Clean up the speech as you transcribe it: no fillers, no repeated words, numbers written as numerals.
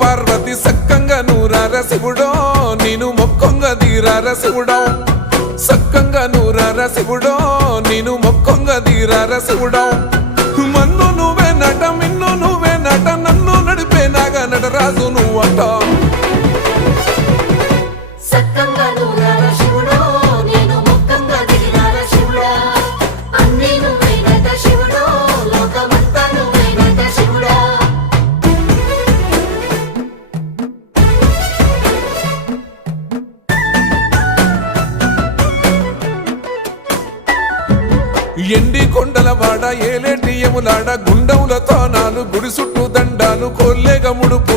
పార్వతి సక్కంగా నూరార శివుడో నేను మొక్కంగా తీరార శివుడో సక్కంగా నూరార శివుడో నేను మొక్కంగా తీరార శివుడో మన్ను నువ్వే నట మిన్ను నువ్వే నట నన్ను నడిపే నాగా నటరాజు నువ్వంట ఎండి కొండల వాడ ఏలేటి యములాడ గుండముల తానాలు గుడి చుట్టూ దండాలు కోల్లేగ ముడుపు